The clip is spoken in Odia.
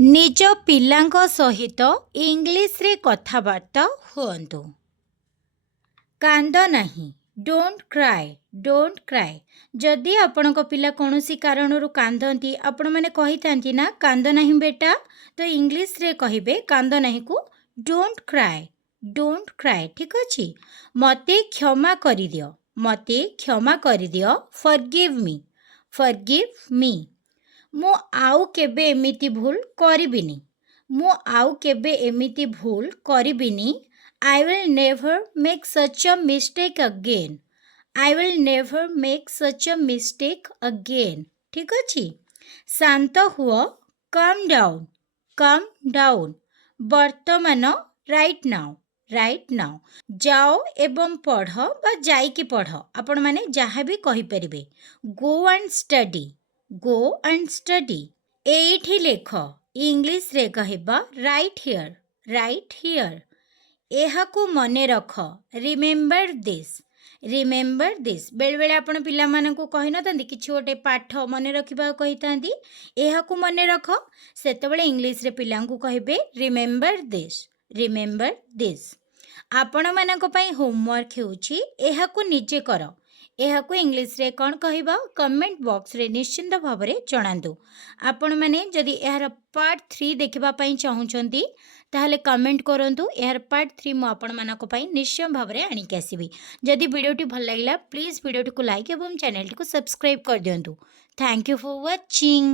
ନିଜ ପିଲାଙ୍କ ସହିତ ଇଂଲିଶରେ କଥାବାର୍ତ୍ତା ହୁଅନ୍ତୁ। କାନ୍ଦ ନାହିଁ, ଡୋଣ୍ଟ କ୍ରାଏ, ଡୋଣ୍ଟ କ୍ରାଏ। ଯଦି ଆପଣଙ୍କ ପିଲା କୌଣସି କାରଣରୁ କାନ୍ଦନ୍ତି, ଆପଣମାନେ କହିଥାନ୍ତି ନା କାନ୍ଦ ନାହିଁ ବେଟା, ତ ଇଂଲିଶରେ କହିବେ କାନ୍ଦ ନାହିଁକୁ ଡୋଣ୍ଟ କ୍ରାଏ, ଡୋଣ୍ଟ କ୍ରାଏ। ଠିକ୍ ଅଛି। ମୋତେ କ୍ଷମା କରିଦିଅ, ମୋତେ କ୍ଷମା କରିଦିଅ, ଫରଗିଭ୍ ମି, ଫରଗିଭ୍ ମି। ମୁଁ ଆଉ କେବେ ଏମିତି ଭୁଲ କରିବିନି, ମୁଁ ଆଉ କେବେ ଏମିତି ଭୁଲ କରିବିନି। I will never make such a mistake again, I will never make such a mistake again. ଠିକ୍ ଅଛି। ଶାନ୍ତ ହୁଅ, କମ୍ ଡାଉନ୍, କମ୍ ଡାଉନ୍। ବର୍ତ୍ତମାନ, ରାଇଟ୍ ନାଓ, ରାଇଟ୍ ନାଓ। ଯାଅ ଏବଂ ପଢ଼ ବା ଯାଇକି ପଢ଼, ଆପଣମାନେ ଯାହା ବି କହିପାରିବେ। Go and study, go and study. ଏଇଠି ଲେଖ, ଇଂଲିଶରେ କହିବା ରାଇଟ୍ ହିଅର୍, ରାଇଟ୍ ହିଅର୍। ଏହାକୁ ମନେ ରଖ, ରିମେମ୍ବର ଦିସ୍, ରିମେମ୍ବର ଦିସ୍। ବେଳେବେଳେ ଆପଣ ପିଲାମାନଙ୍କୁ କହିନଥାନ୍ତି କିଛି ଗୋଟେ ପାଠ ମନେ ରଖିବାକୁ କହିଥାନ୍ତି, ଏହାକୁ ମନେ ରଖ। ସେତେବେଳେ ଇଂଲିଶରେ ପିଲାଙ୍କୁ କହିବେ ରିମେମ୍ବର ଦିସ୍, ରିମେମ୍ବର ଦିସ୍। ଆପଣମାନଙ୍କ ପାଇଁ ହୋମୱାର୍କ ହେଉଛି ଏହାକୁ ନିଜେ କର। ଏହାକୁ ଇଂଲିଶରେ କ'ଣ କହିବା କମେଣ୍ଟ ବକ୍ସରେ ନିଶ୍ଚିନ୍ତ ଭାବରେ ଜଣାନ୍ତୁ। ଆପଣମାନେ ଯଦି ଏହାର ପାର୍ଟ 3 ଦେଖିବା ପାଇଁ ଚାହୁଁଛନ୍ତି ତାହେଲେ କମେଣ୍ଟ କରନ୍ତୁ। ଏହାର ପାର୍ଟ 3 ମୁଁ ଆପଣମାନଙ୍କ ପାଇଁ ନିଶ୍ଚୟ ଭାବରେ ଆଣିକି ଆସିବି। ଯଦି ଭିଡ଼ିଓଟି ଭଲ ଲାଗିଲା ପ୍ଲିଜ୍ ଭିଡ଼ିଓଟିକୁ ଲାଇକ୍ ଏବଂ ଚ୍ୟାନେଲଟିକୁ ସବସ୍କ୍ରାଇବ୍ କରିଦିଅନ୍ତୁ। Thank you for watching.